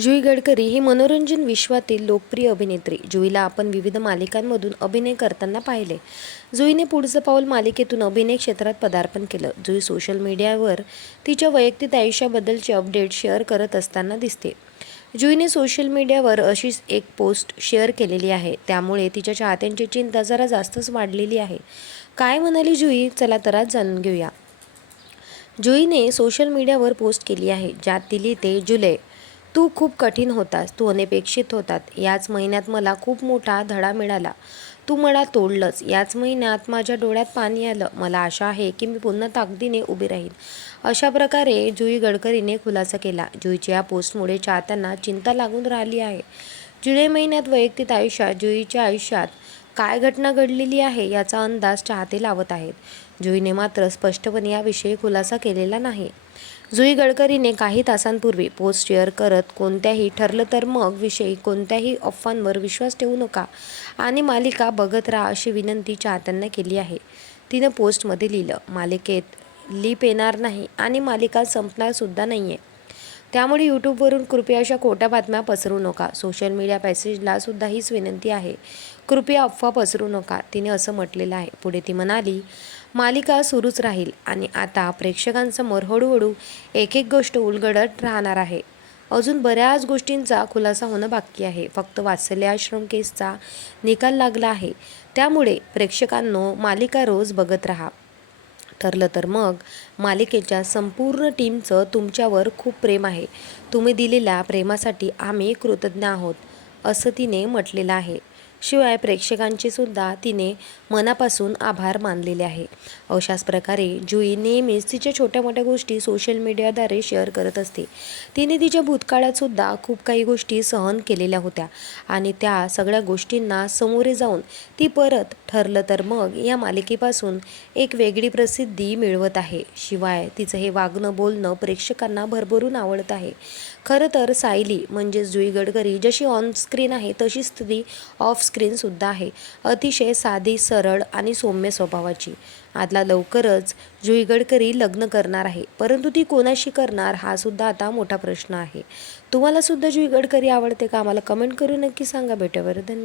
जुई गडकरी ही मनोरंजन विश्वातील लोकप्रिय अभिनेत्री जुईला आपण विविध मालिकांमधून अभिनय करताना पाहिले. जुईने पुढचं पाऊल मालिकेतून अभिनय क्षेत्रात पदार्पण केलं. जुई सोशल मीडियावर तिच्या वैयक्तिक आयुष्याबद्दलचे अपडेट शेअर करत असताना दिसते. जुईने सोशल मीडियावर अशीच एक पोस्ट शेअर केलेली आहे. त्यामुळे तिच्या चाहत्यांची चिंता जरा जास्तच वाढलेली आहे. काय म्हणाली जुई? चला तर आज जाणून घेऊया. जुईने सोशल मीडियावर पोस्ट केली आहे ज्यात ती लिहिते जुलै. तू खूप कठीण होतास तू अनपेक्षित होतात. याच महिन्यात मला खूप मोठा धडा मिळाला. तू मला तोडलंच याच महिन्यात माझ्या डोळ्यात पाणी आलं. मला आशा आहे की मी पुन्हा ताकदीने उभी राहीन. अशा प्रकारे जुई गडकरीने खुलासा केला. जुईच्या या पोस्टमुळे चाहत्यांना चिंता लागून राहिली आहे. जुलै महिन्यात वैयक्तिक आयुष्यात जुईच्या आयुष्यात काय घटना घडलेली आहे याचा अंदाज चाहते लावत आहेत. जुईने मात्र स्पष्टपणे याविषयी खुलासा केलेला नाही. जुई गडकरीने काही तासांपूर्वी पोस्ट शेअर करत कोणत्याही ठरलं तर मग विषयी कोणत्याही अफवांवर विश्वास ठेवू नका आणि मालिका बघत राहा अशी विनंती चाहत्यांना केली आहे. तिनं पोस्टमध्ये लिहिलं मालिकेत लीप येणार नाही आणि मालिका संपणार सुद्धा नाही आहे त्यामुळे यूट्यूबवरून कृपया अशा खोट्या बातम्या पसरू नका. सोशल मीडिया पॅसेजला सुद्धा हीच विनंती आहे. कृपया अफवा पसरू नका तिने असं म्हटलेलं आहे. पुढे ती म्हणाली मालिका सुरूच राहील आणि आता प्रेक्षकांसमोर हळूहळू एक एक गोष्ट उलगडत राहणार आहे. अजून बऱ्याच गोष्टींचा खुलासा होणं बाकी आहे. फक्त वात्सल्य आश्रम केसचा निकाल लागला आहे. त्यामुळे प्रेक्षकांनो मालिका रोज बघत राहा. ठरलं तर मग मालिकेच्या संपूर्ण टीमचं तुमच्यावर खूप प्रेम आहे. तुम्ही दिलेल्या प्रेमासाठी आम्ही कृतज्ञ आहोत असं तिने म्हटलेलं आहे. शिवाय प्रेक्षकांचे सुद्धा तिने मनापासून आभार मानलेले आहे. अशाच प्रकारे जुई नेहमीच तिच्या छोट्या मोठ्या गोष्टी सोशल मीडियाद्वारे शेअर करत असते. तिने तिच्या भूतकाळात सुद्धा खूप काही गोष्टी सहन केलेल्या होत्या आणि त्या सगळ्या गोष्टींना समोरे जाऊन ती परत ठरलं तर मग या मालिकेपासून एक वेगळी प्रसिद्धी मिळवत आहे. शिवाय तिचं हे वागणं बोलणं प्रेक्षकांना भरभरून आवडत आहे. खरं तर सायली म्हणजेच जुई गडकरी जशी ऑन स्क्रीन आहे तशीच ती ऑफ स्क्रीनसुद्धा आहे. अतिशय साधी सरळ आणि सौम्य स्वभावाची. आदला लवकरच जुई गडकरी लग्न करणार आहे. परंतु ती कोणाशी करणार हा सुद्धा आता मोठा प्रश्न आहे. तुम्हाला सुद्धा जुई गडकरी आवडते का? आम्हाला कमेंट करून नक्की सांगा. भेटेवर धन्यवाद.